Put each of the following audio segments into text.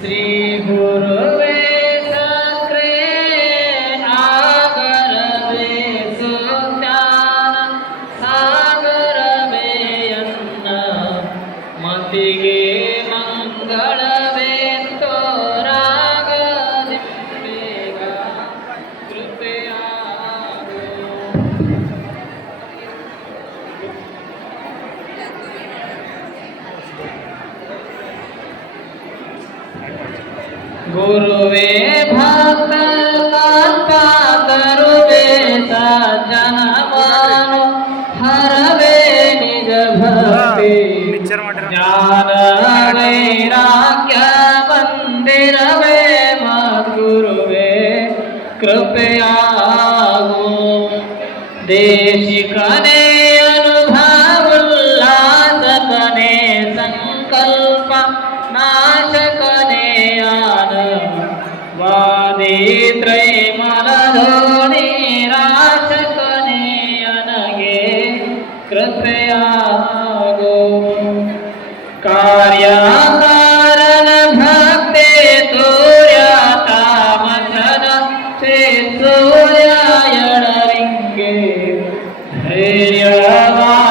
Tribunal. ಗುರುವೇ ಭಕ್ತ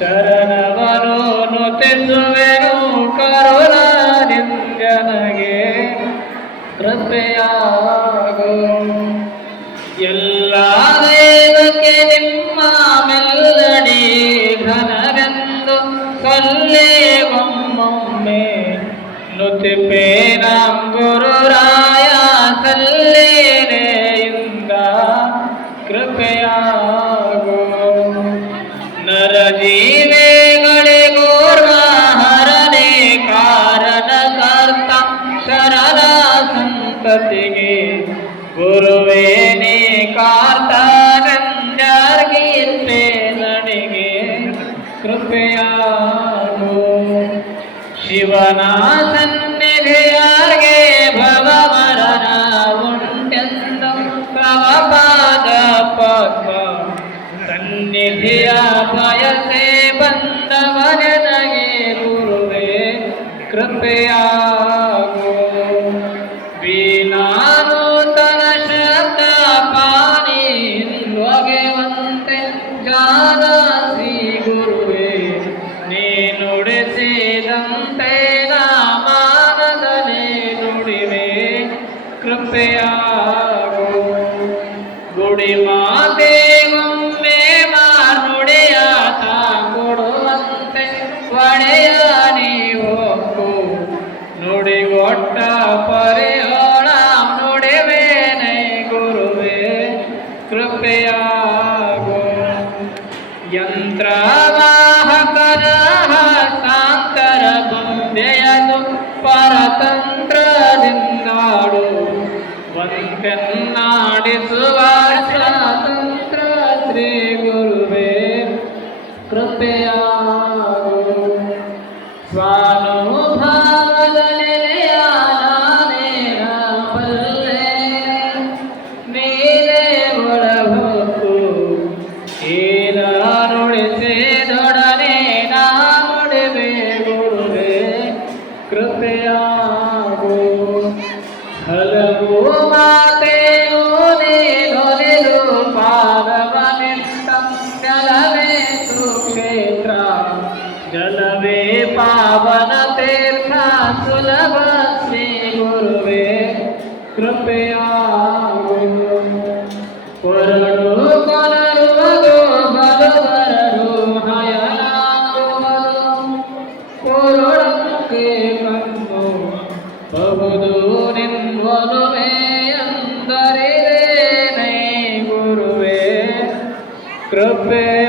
ಶರಣವನು ನುತಿಸುವೆನು ಕರುಣಾನಿಂದನಗೆ ಕೃಪೆಯಾಗು. ಎಲ್ಲ ದೇವಕ್ಕೆ ನಿಮ್ಮ ಮೆಲ್ಲಡಿ ಘನವೆಂದು ಕಲ್ಲೇ ಒಮ್ಮೊಮ್ಮೆ ನುತಿಪೇ ನಾಂ ಗುರುರಾಯ ಕಲ್ಲೇನೆಯಿಂದ ಕೃಪೆಯಾಗು. ನರ ಸಂತತಿಗೆ ಗುರುವೇ ನೀ ಕಾರ್ತಾನಂದರ್ಗೀತೆ ನನಗೆ ಕೃಪೆಯಾಗು ಶಿವನ ಸನ್ನಿಧಿಯಾರ್ಗೆ ಭವಮರಣ ಉಂಟೆಂದು ಪ್ರವಪಾದ ಪದ್ಮ ಸನ್ನಿಧಿಯ ಬಯಸೆ ಬಂದವನೆನಗೆ ಗುರುವೇ ಕೃಪೆಯಾಗು ಗುಡಿ ಮಾತೆ, ಒಮ್ಮೆ ಮಾರ್ನುಡಿಯ ತಾ ಕೊಡುವಂತೆ ಒಡೆಯ ನೀವು ಒಟ್ಟ ಪರಿಯೋಣ ನುಡಿವೇನೆ ಗುರುವೇ, ಕೃಪೆಯಾಗು. ಯಂತ್ರವಾಹಕರ ಸಾಂತರ ಬುದ್ಧೆಯದು ಪರತಂತ್ರದಿಂದಾಡು ವಂತೆನ್ನಾಡಿಸುವ ಸ್ವಾತಂತ್ರ ಶ್ರೀ ಗುರುವೇ ಕೃಪೆಯಾಗು ಸ್ವಾನುಭಾವದಲ್ಲಿ ಹಲವು ಮಾತೆಯು ನೀನೊಲಿದು ಪಾದವನಿಟ್ಟ ಜಲವೇ ಸುಕ್ಷೇತ್ರ ಜಲವೇ ಪಾವನ ತೀರ್ಥ ಸುಲಭ ಶ್ರೀ ಗುರುವೇ ಕೃಪೆಯಾಗು ಹೊರಡು ಕೊನರುವುದು ಬಲವರಡು ಹಯನಾಗುವುದು ಕೊರಳಕ್ಕೆ Grabe!